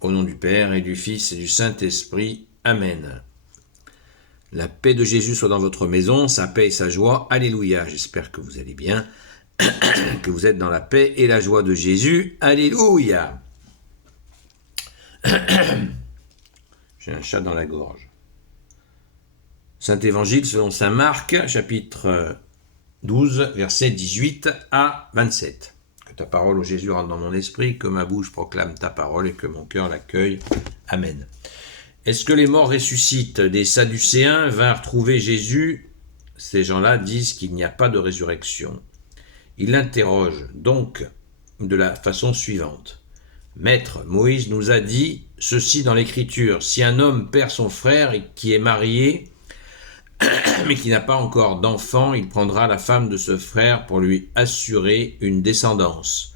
Au nom du Père et du Fils et du Saint-Esprit. Amen. La paix de Jésus soit dans votre maison, sa paix et sa joie. Alléluia. J'espère que vous allez bien, que vous êtes dans la paix et la joie de Jésus. Alléluia. J'ai un chat dans la gorge. Saint Évangile selon saint Marc, chapitre 12, versets 18 à 27. Que ta parole, ô Jésus, rentre dans mon esprit, que ma bouche proclame ta parole et que mon cœur l'accueille. Amen. Est-ce que les morts ressuscitent? Des Sadducéens vinrent trouver Jésus. Ces gens-là disent qu'il n'y a pas de résurrection. Ils l'interrogent donc de la façon suivante. Maître, Moïse nous a dit ceci dans l'Écriture. Si un homme perd son frère et qui est marié, mais qui n'a pas encore d'enfant, il prendra la femme de ce frère pour lui assurer une descendance.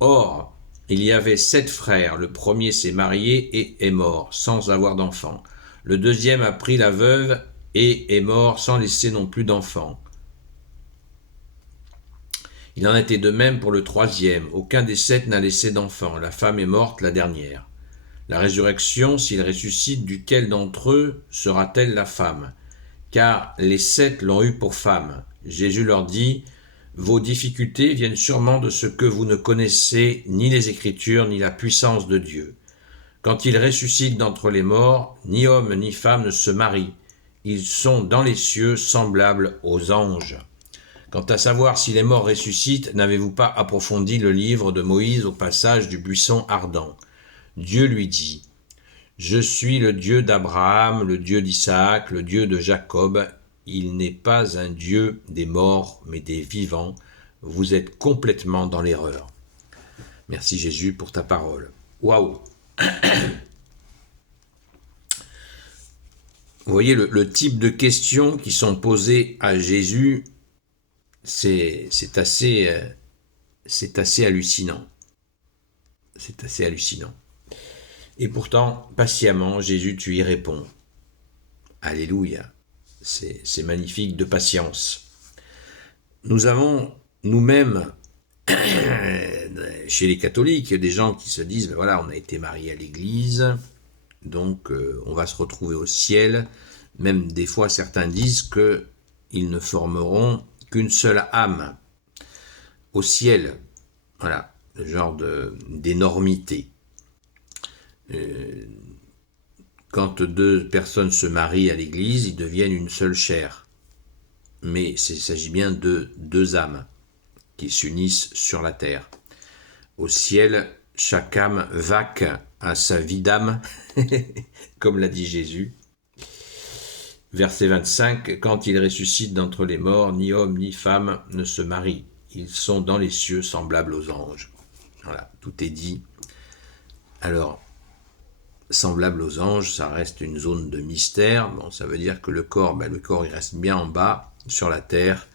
Or, il y avait 7 frères. Le premier s'est marié et est mort, sans avoir d'enfant. Le deuxième a pris la veuve et est mort sans laisser non plus d'enfant. Il en était de même pour le troisième. Aucun des 7 n'a laissé d'enfant. La femme est morte, la dernière. La résurrection, s'il ressuscite, duquel d'entre eux sera-t-elle la femme? Car les 7 l'ont eu pour femme. Jésus leur dit, vos difficultés viennent sûrement de ce que vous ne connaissez ni les Écritures ni la puissance de Dieu. Quand il ressuscite d'entre les morts, ni homme ni femme ne se marient. Ils sont dans les cieux semblables aux anges. Quant à savoir si les morts ressuscitent, n'avez-vous pas approfondi le livre de Moïse au passage du buisson ardent? Dieu lui dit, je suis le Dieu d'Abraham, le Dieu d'Isaac, le Dieu de Jacob. Il n'est pas un Dieu des morts, mais des vivants. Vous êtes complètement dans l'erreur. Merci Jésus pour ta parole. Waouh! Vous voyez le type de questions qui sont posées à Jésus, c'est assez hallucinant. C'est assez hallucinant. Et pourtant, patiemment, Jésus, tu y réponds. Alléluia. C'est magnifique de patience. Nous avons nous-mêmes, chez les catholiques, des gens qui se disent, ben voilà, on a été mariés à l'église, donc on va se retrouver au ciel. Même des fois, certains disent qu'ils ne formeront qu'une seule âme au ciel. Voilà, le genre d'énormité. Quand 2 personnes se marient à l'église, ils deviennent une seule chair. Mais il s'agit bien de 2 âmes qui s'unissent sur la terre. Au ciel, chaque âme vaque à sa vie d'âme, comme l'a dit Jésus. Verset 25, quand il ressuscite d'entre les morts, ni homme ni femme ne se marient. Ils sont dans les cieux semblables aux anges. Voilà, tout est dit. Alors, semblable aux anges, ça reste une zone de mystère. Bon, ça veut dire que le corps il reste bien en bas, sur la terre,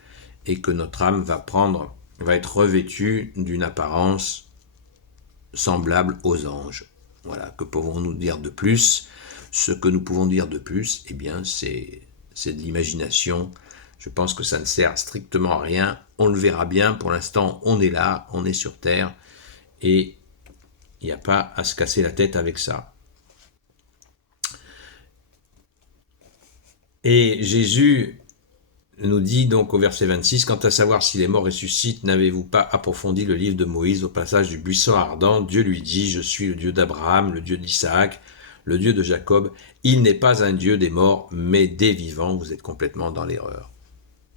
et que notre âme va être revêtue d'une apparence semblable aux anges. Voilà, que pouvons-nous dire de plus? Ce que nous pouvons dire de plus, eh bien, c'est de l'imagination. Je pense que ça ne sert strictement à rien. On le verra bien. Pour l'instant, on est là, on est sur terre, et il n'y a pas à se casser la tête avec ça. Et Jésus nous dit donc au verset 26, quant à savoir si les morts ressuscitent, n'avez-vous pas approfondi le livre de Moïse au passage du buisson ardent? Dieu lui dit, je suis le Dieu d'Abraham, le Dieu d'Isaac, le Dieu de Jacob. Il n'est pas un Dieu des morts, mais des vivants. Vous êtes complètement dans l'erreur.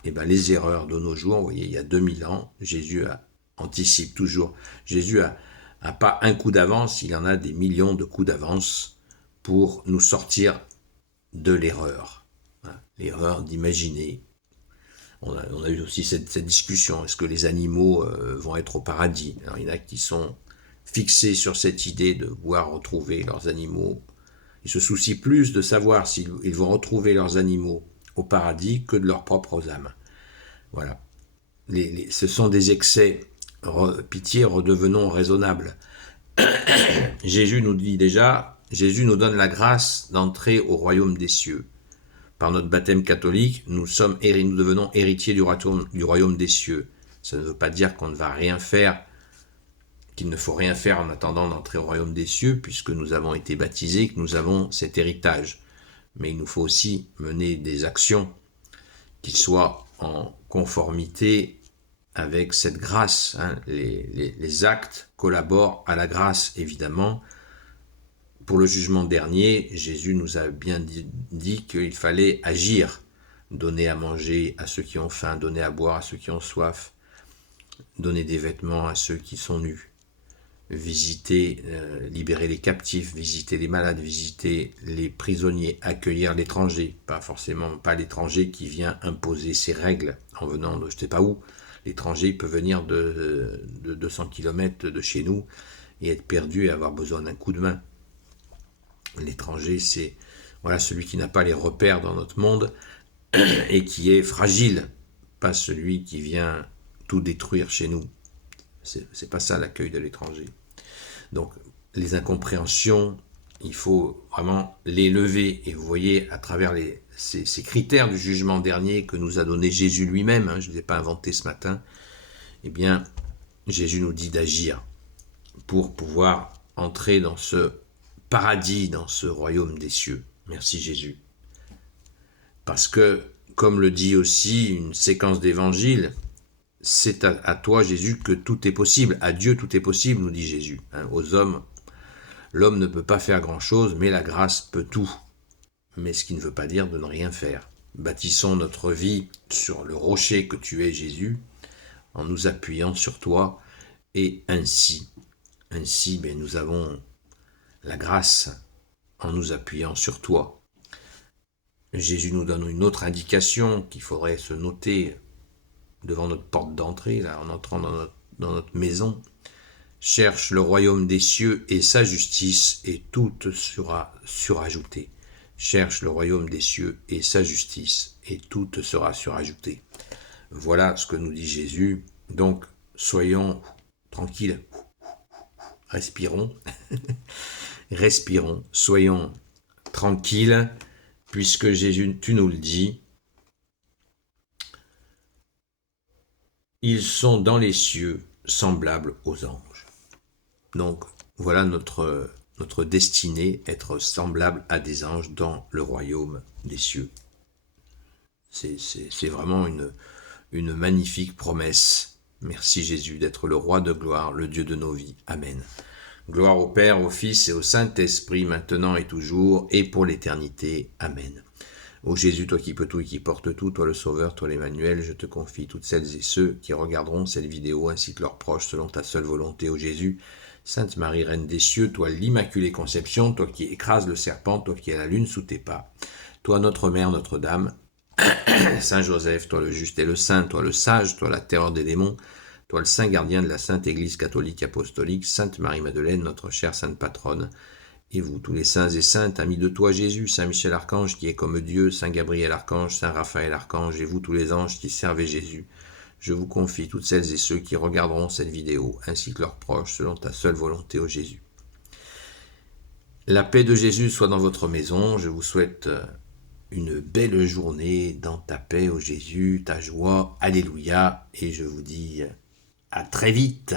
Et bien les erreurs de nos jours, vous voyez, il y a 2000 ans, Jésus anticipe toujours. Jésus a pas un coup d'avance, il en a des millions de coups d'avance pour nous sortir de l'erreur. L'erreur d'imaginer. On a eu aussi cette discussion. Est-ce que les animaux vont être au paradis? Alors, il y en a qui sont fixés sur cette idée de pouvoir retrouver leurs animaux. Ils se soucient plus de savoir s'ils vont retrouver leurs animaux au paradis que de leurs propres âmes. Voilà. Ce sont des excès. Pitié, redevenons raisonnables. Jésus nous dit déjà, Jésus nous donne la grâce d'entrer au royaume des cieux. Par notre baptême catholique, nous devenons héritiers du royaume des cieux. Ça ne veut pas dire qu'on ne va rien faire qu'il ne faut rien faire en attendant d'entrer au royaume des cieux, puisque nous avons été baptisés, que nous avons cet héritage. Mais il nous faut aussi mener des actions qui soient en conformité avec cette grâce. Les actes collaborent à la grâce, évidemment. Pour le jugement dernier, Jésus nous a bien dit qu'il fallait agir, donner à manger à ceux qui ont faim, donner à boire à ceux qui ont soif, donner des vêtements à ceux qui sont nus, visiter, libérer les captifs, visiter les malades, visiter les prisonniers, accueillir l'étranger, pas l'étranger qui vient imposer ses règles en venant de je ne sais pas où. L'étranger peut venir de 200 km de chez nous et être perdu et avoir besoin d'un coup de main. L'étranger, c'est celui qui n'a pas les repères dans notre monde et qui est fragile, pas celui qui vient tout détruire chez nous. C'est pas ça l'accueil de l'étranger. Donc les incompréhensions, il faut vraiment les lever. Et vous voyez, à travers ces critères du jugement dernier que nous a donné Jésus lui-même, je ne les ai pas inventés ce matin, eh bien Jésus nous dit d'agir pour pouvoir entrer dans ce paradis, dans ce royaume des cieux. Merci Jésus. Parce que, comme le dit aussi une séquence d'évangiles, c'est à toi, Jésus, que tout est possible. À Dieu, tout est possible, nous dit Jésus. Aux hommes, l'homme ne peut pas faire grand-chose, mais la grâce peut tout. Mais ce qui ne veut pas dire de ne rien faire. Bâtissons notre vie sur le rocher que tu es, Jésus, en nous appuyant sur toi, et ainsi, nous avons la grâce en nous appuyant sur toi. Jésus nous donne une autre indication qu'il faudrait se noter devant notre porte d'entrée, là, en entrant dans notre maison. Cherche le royaume des cieux et sa justice, et tout te sera surajouté. Cherche le royaume des cieux et sa justice, et tout te sera surajouté. Voilà ce que nous dit Jésus. Donc, soyons tranquilles. Respirons. Respirons. Soyons tranquilles, puisque Jésus, tu nous le dis, ils sont dans les cieux semblables aux anges. Donc, voilà notre destinée, être semblable à des anges dans le royaume des cieux. C'est vraiment une magnifique promesse. Merci Jésus d'être le roi de gloire, le Dieu de nos vies. Amen. Gloire au Père, au Fils et au Saint-Esprit, maintenant et toujours, et pour l'éternité. Amen. Ô Jésus, toi qui peux tout et qui portes tout, toi le Sauveur, toi l'Emmanuel, je te confie toutes celles et ceux qui regarderont cette vidéo ainsi que leurs proches selon ta seule volonté, ô Jésus. Sainte Marie, Reine des cieux, toi l'Immaculée Conception, toi qui écrases le serpent, toi qui as la lune sous tes pas, toi notre Mère, Notre-Dame, Saint Joseph, toi le juste et le saint, toi le sage, toi la terreur des démons, toi le saint gardien de la Sainte Église catholique apostolique, Sainte Marie-Madeleine, notre chère Sainte Patronne, et vous, tous les saints et saintes, amis de toi, Jésus, Saint Michel Archange qui est comme Dieu, Saint Gabriel Archange, Saint Raphaël Archange, et vous, tous les anges qui servez Jésus, je vous confie toutes celles et ceux qui regarderont cette vidéo, ainsi que leurs proches, selon ta seule volonté, ô Jésus. La paix de Jésus soit dans votre maison. Je vous souhaite une belle journée dans ta paix, ô Jésus, ta joie. Alléluia. Et je vous dis à très vite.